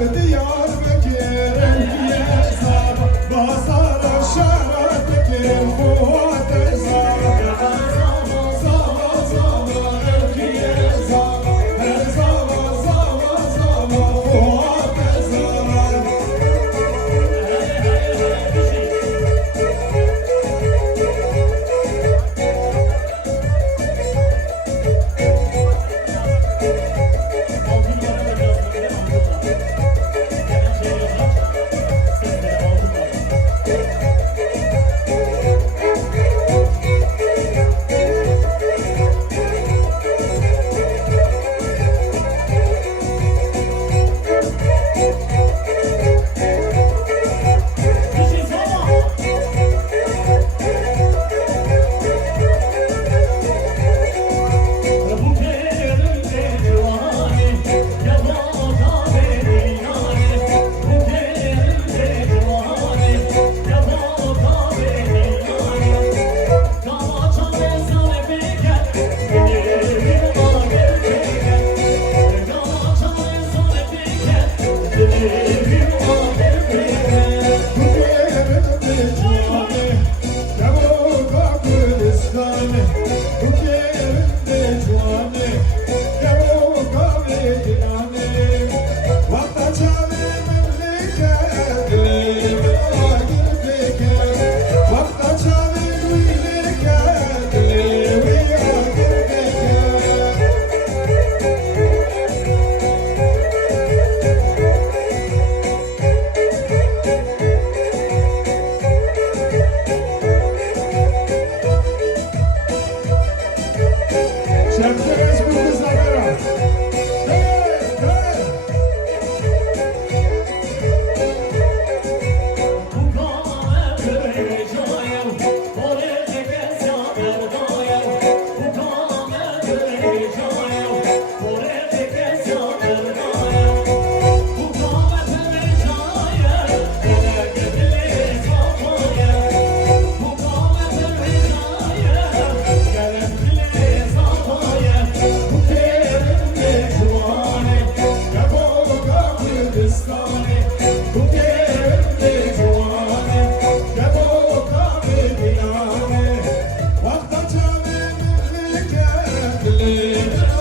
Waqt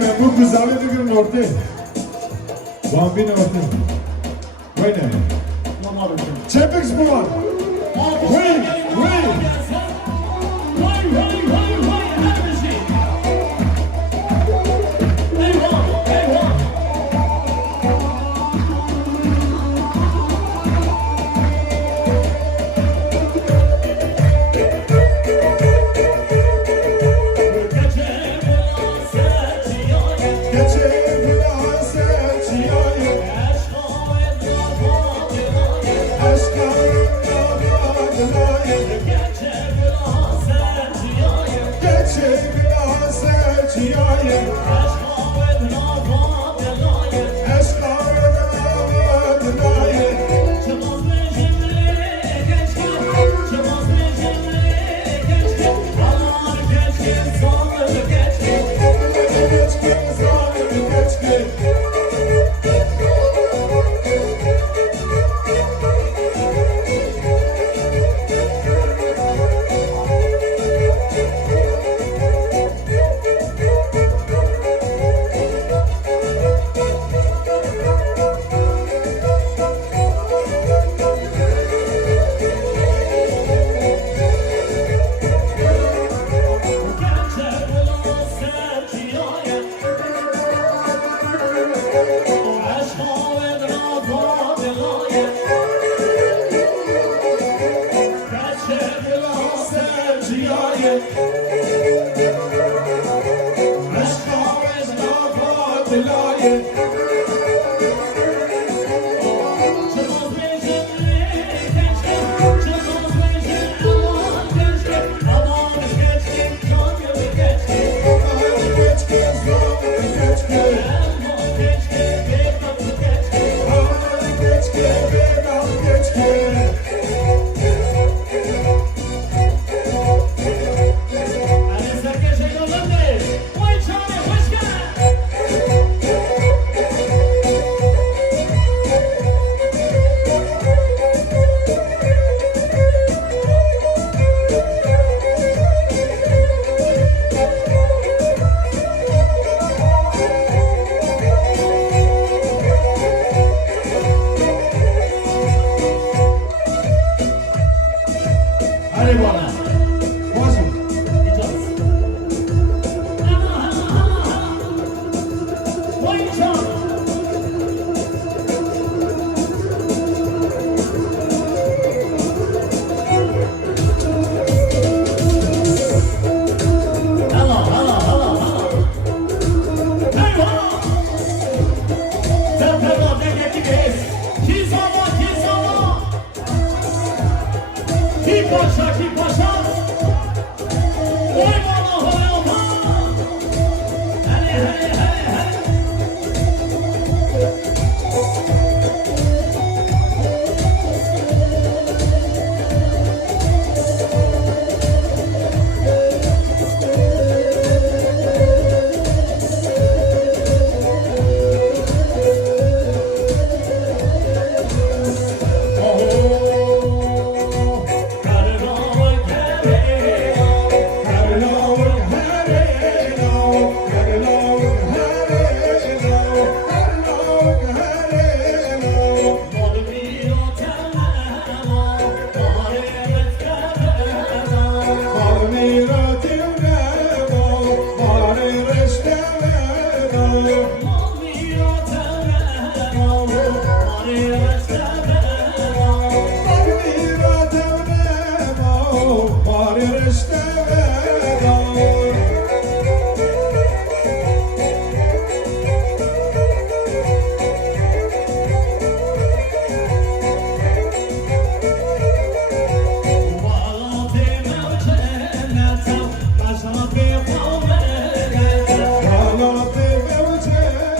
من بو گزاوی بگیرن نورته وامبین نورته وینه چپکس بوان وی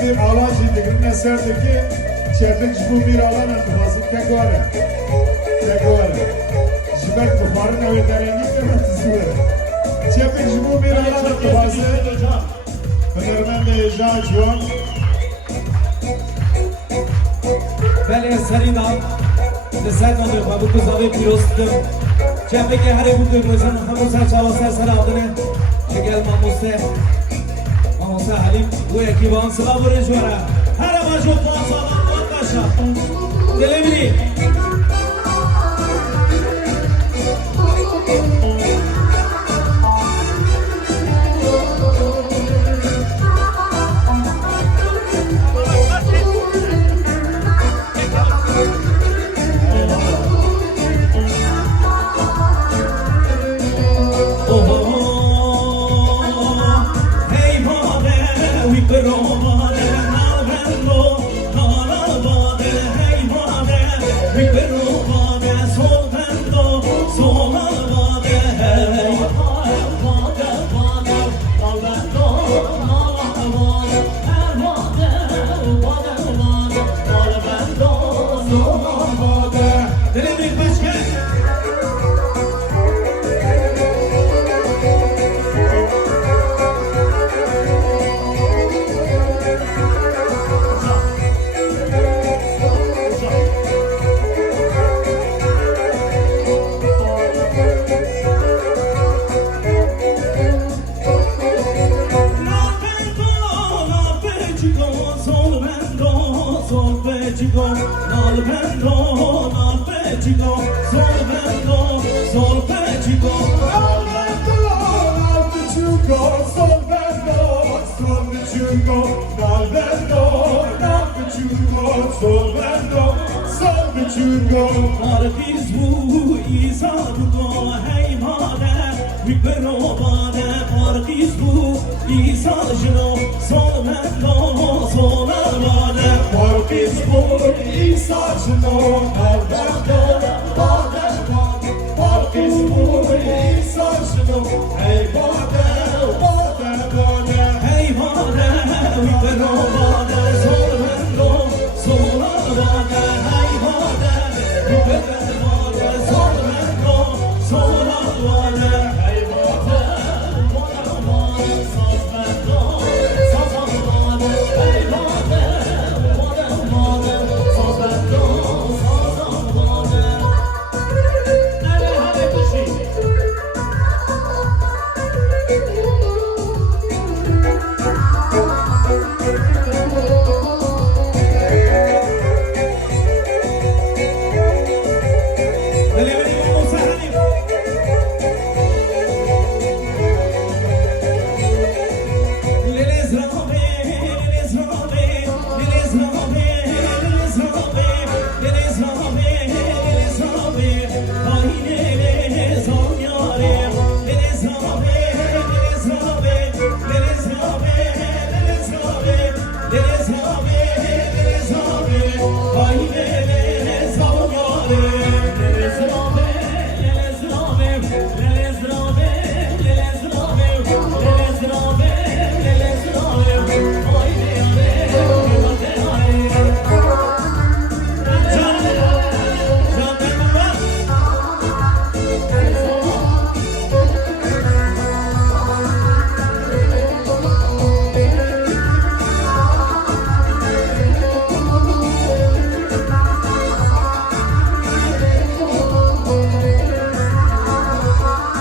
bir alacı dikrin eserdeki çepik bu bir alan antıfası tek var. Tek var. Jiber kufarın evi derengi kırmızı var. Çepik bu bir alan antıfası. Hıdırmen de Jean Juan. بله سری دام لسر نادر خواهد کزاوی پیروستم چپه که هره بود دوگروزن همون سر چاوا سر آدنه شکل ماموسه حلیم و یکی با هم سلا بره جواره هره مجموع با سالان باد باشا دلی بینی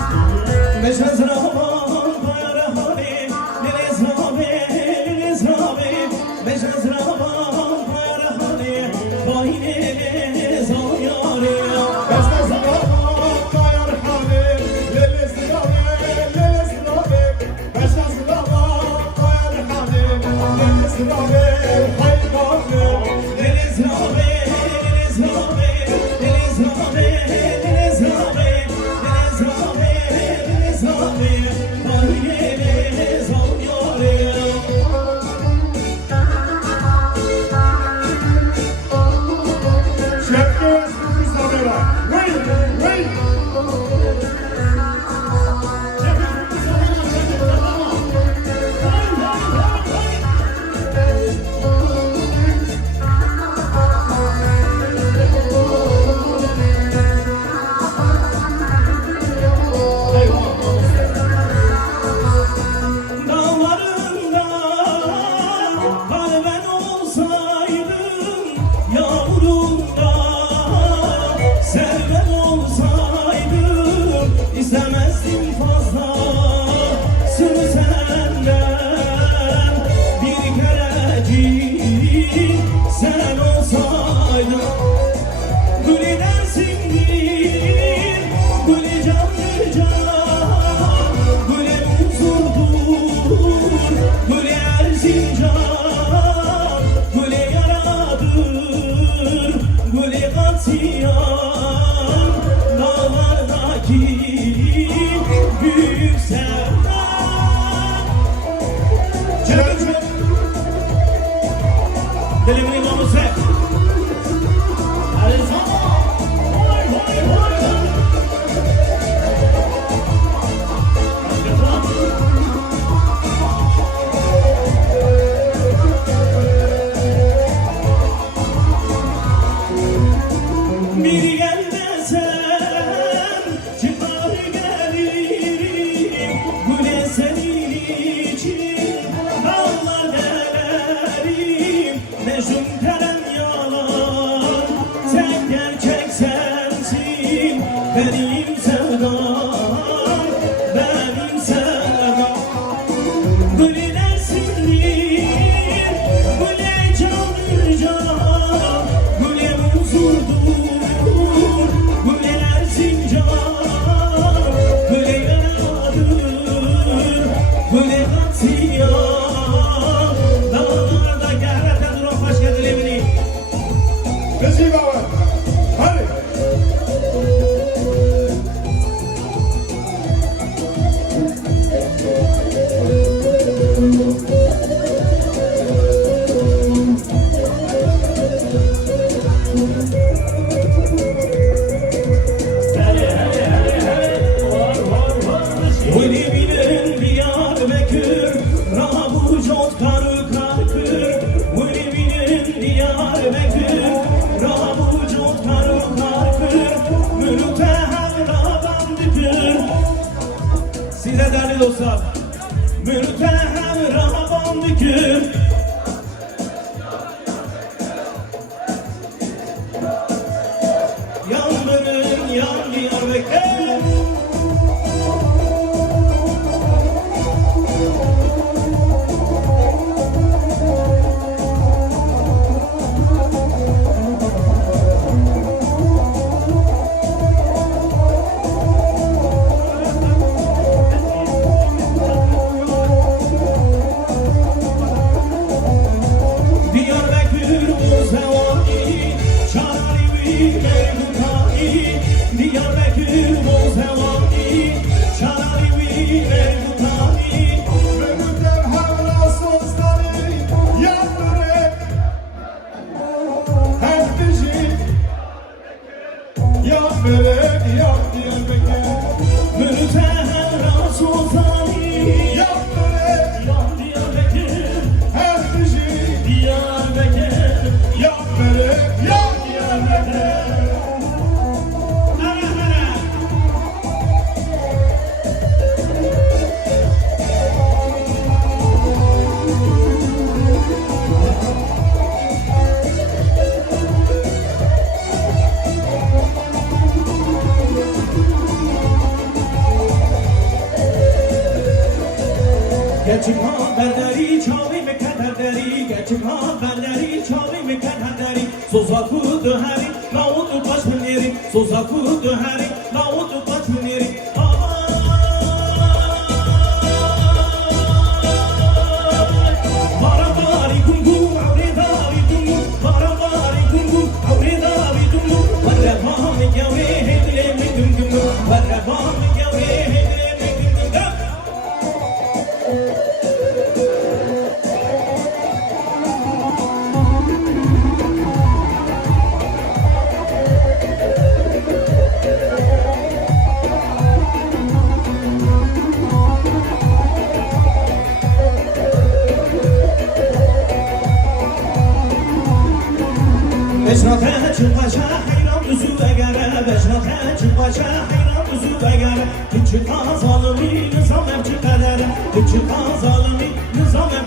İstemezdim fazla sını senden. Bir kerecik sen olsaydın. Gülü dersindir, gülü candır can, gülü huzurdur, gülü Erzincan, gülü yaradır, gülü katiyan, dağlardaki büyük sevda. Dilimin imamı sen. Bir gelmesen çıkar gelirim, güle senin için dağlar delerim. Mecnun kerem yalan, sen gerçek sensin, benim sevdam, benim sevdam. Güle dersindir, güle candır can, güle huzurdur, güle Erzincan, güle yaradır, güle katiyan, dağlarda gehret edir o hoş geldin evini. Bizi baba. Hadi. Veli bilen Diyarbakır, Rabu Jotkarı Karkır. Veli bilen Diyarbakır, Rabu Jotkarı Karkır. Mürtehem Rabandıkır. Size değerli dostlar, Mürtehem Rabandıkır. Yangının yan Diyarbakır. Diyarbakır Muzevani, Çaralivi Mevlutani. Diyarbakır Muzevani, Çaralivi Mevlutani. Mürütem havla sosları yandırıp her dişi yandırıp Diyarbakır. Mürtehem Rasuzani, Yandırıp yan Diyarbakır, her dişi Diyarbakır. yandırıp Diyarbakır. Ara ara. Geçik ha berderi çavi me kaderi, geçik ha berderi çavi me kaderi. Sozaku döheri, nautu paşmineri, sozaku döheri, nautu paşmineri. Baravari gungun, avredari gungun, baravari gungun, avredari gungun. Barreva me gyave hedre me gungun, barreva me gyave hedre me gungun. Beşrate çıkmaşa hayran düzü egere, beşrate çıkmaşa hayran düzü egere. Küçük azalımı nizam evci kadere, küçük azalımı nizam